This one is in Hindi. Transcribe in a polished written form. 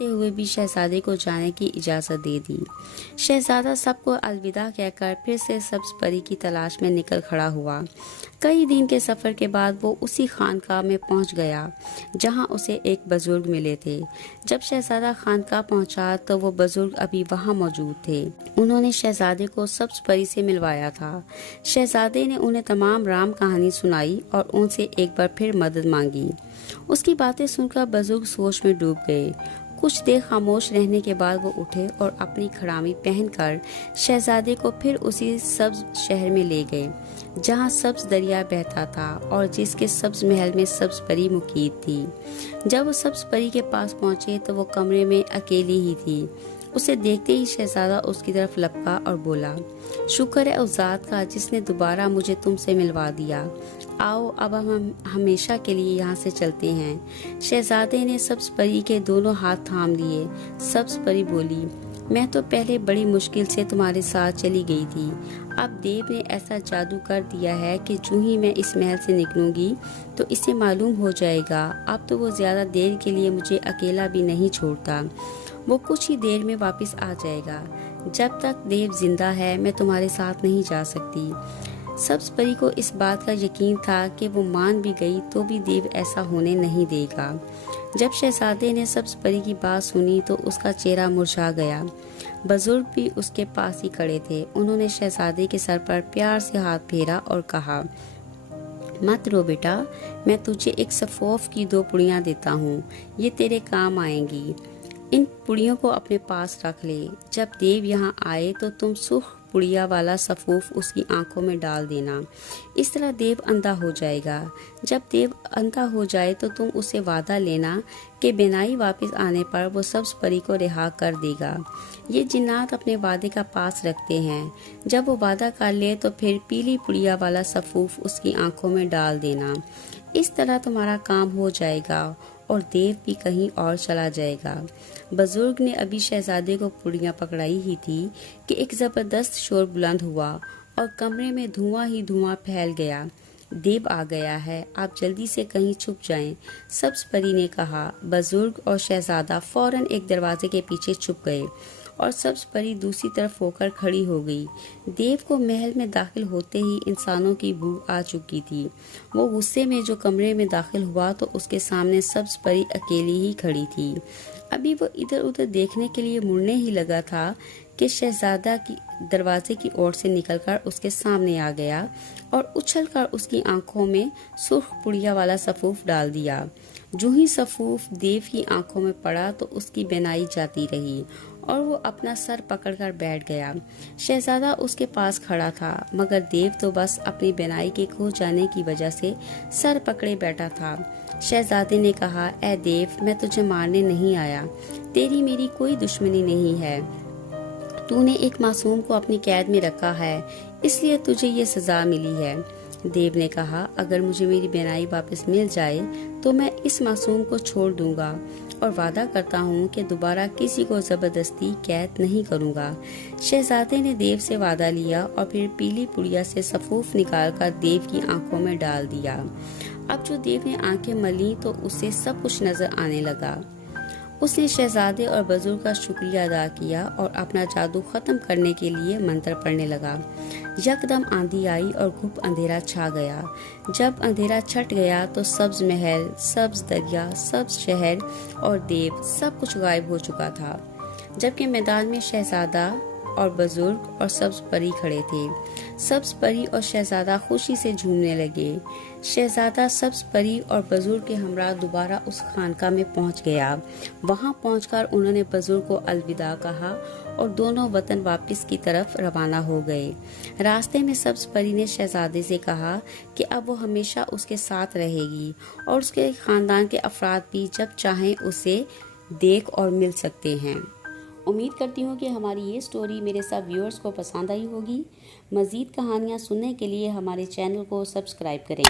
ते हुए भी शहजादे को जाने की इजाज़त दे दी। शहजादा सबको अलविदा कहकर फिर से सब्ज परी की तलाश में निकल खड़ा हुआ। कई दिन के सफ़र के बाद वो उसी खानकाह में पहुंच गया जहां उसे एक बुजुर्ग मिले थे। जब शहजादा खानकाह पहुंचा तो वो बुजुर्ग अभी वहां मौजूद थे। उन्होंने शहजादे को सब्ज परी से मिलवाया था। शहजादे ने उन्हें तमाम राम कहानी सुनाई और उनसे एक बार फिर मदद मांगी। उसकी बातें सुनकर बुजुर्ग सोच में डूब गए। कुछ देर खामोश रहने के बाद वो उठे और अपनी खड़ामी पहनकर शहजादे को फिर उसी सब्ज शहर में ले गए जहाँ सब्ज दरिया बहता था और जिसके सब्ज महल में सब्ज परी मुकीम थी। जब वो सब्ज परी के पास पहुंचे तो वो कमरे में अकेली ही थी। उसे देखते ही शहजादा उसकी तरफ लपका और बोला, शुक्र है उस ज़ात का जिसने दोबारा मुझे तुमसे मिलवा दिया। आओ अब हम हमेशा के लिए यहाँ से चलते हैं। शहजादे ने सब्ज परी के दोनों हाथ थाम लिए। सब्ज परी बोली, मैं तो पहले बड़ी मुश्किल से तुम्हारे साथ चली गई थी। अब देव ने ऐसा जादू कर दिया है कि जो ही मैं इस महल से निकलूंगी तो इसे मालूम हो जाएगा। अब तो वो ज़्यादा देर के लिए मुझे अकेला भी नहीं छोड़ता। वो कुछ ही देर में वापस आ जाएगा। जब तक देव जिंदा है मैं तुम्हारे साथ नहीं जा सकती। सब्ज परी को इस बात का यकीन था कि वो मान भी गई तो भी देव ऐसा होने नहीं देगा। जब शहजादे ने सब्ज परी की बात सुनी तो उसका चेहरा मुरझा गया। बुजुर्ग भी उसके पास ही खड़े थे। उन्होंने शहजादे के सर पर प्यार से हाथ फेरा और कहा, मत रो बेटा, मैं तुझे एक सफोफ की 2 पुड़ियाँ देता हूँ। ये तेरे काम आएंगी। इन पुड़ियों को अपने पास रख ले। जब देव यहाँ आए तो तुम सुर्ख पुड़िया वाला सफूफ उसकी आंखों में डाल देना। इस तरह देव अंधा हो जाएगा। जब देव अंधा हो जाए तो तुम उसे वादा लेना कि बेनाई वापस आने पर वो सब्ज परी को रिहा कर देगा। ये जिन्नात अपने वादे का पास रखते हैं। जब वो वादा कर ले तो फिर पीली पुड़िया वाला सफूफ उसकी आंखों में डाल देना। इस तरह तुम्हारा काम हो जाएगा और देव भी कहीं और चला जाएगा। बुजुर्ग ने अभी शहजादे को पुड़ियाँ पकड़ाई ही थी कि एक जबरदस्त शोर बुलंद हुआ और कमरे में धुआं ही धुआं फैल गया। देव आ गया है, आप जल्दी से कहीं छुप जाएं, सब्ज परी ने कहा। बुजुर्ग और शहजादा फौरन एक दरवाजे के पीछे छुप गए और सब्ज परी दूसरी तरफ होकर खड़ी हो गई। देव को महल में दाखिल होते ही इंसानों की बू आ चुकी थी। वो गुस्से में जो कमरे में दाखिल हुआ तो उसके सामने सब्ज परी अकेली ही खड़ी थी। अभी वो इधर उधर देखने के लिए मुड़ने ही लगा था कि शहजादा की दरवाजे की ओर से निकलकर उसके सामने आ गया और उछलकर उसकी आंखों में सुर्ख पुड़िया वाला सफूफ डाल दिया। जो ही सफूफ देव की आंखों में पड़ा तो उसकी बेनाई जाती रही और वो अपना सर पकड़कर बैठ गया। शहजादा उसके पास खड़ा था मगर देव तो बस अपनी बेनाई के खो जाने की वजह से सर पकड़े बैठा था। शहजादे ने कहा, ऐ देव, मैं तुझे मारने नहीं आया। तेरी मेरी कोई दुश्मनी नहीं है। तूने एक मासूम को अपनी कैद में रखा है, इसलिए तुझे ये सजा मिली है। देव ने कहा, अगर मुझे मेरी बेनाई वापस मिल जाए तो मैं इस मासूम को छोड़ दूंगा और वादा करता हूँ कि दोबारा किसी को जबरदस्ती कैद नहीं करूँगा। शहजादे ने देव से वादा लिया और फिर पीली पुड़िया से सफूफ निकालकर देव की आंखों में डाल दिया। अब जो देव ने आंखें मली तो उसे सब कुछ नजर आने लगा। उसने शहजादे और बुजुर्ग का शुक्रिया अदा किया और अपना जादू खत्म करने के लिए मंत्र पढ़ने लगा। यकदम आंधी आई और घुप अंधेरा छा गया। जब अंधेरा छट गया तो सब्ज महल, सब्ज दरिया, सब्ज शहर और देव सब कुछ गायब हो चुका था, जबकि मैदान में शहजादा और बुजुर्ग और सब्ज परी खड़े थे। सब्ज परी और शहजादा खुशी से झूमने लगे। शहजादा सब्ज परी और बुजुर्ग के हमरा दोबारा उस खानका में पहुंच गया। वहां पहुंचकर उन्होंने बुजुर्ग को अलविदा कहा और दोनों वतन वापस की तरफ रवाना हो गए। रास्ते में सब्ज परी ने शहजादे से कहा कि अब वो हमेशा उसके साथ रहेगी और उसके खानदान के अफराद भी जब चाहें उसे देख और मिल सकते हैं। उम्मीद करती हूँ कि हमारी ये स्टोरी मेरे सब व्यूअर्स को पसंद आई होगी। मज़ीद कहानियाँ सुनने के लिए हमारे चैनल को सब्सक्राइब करें।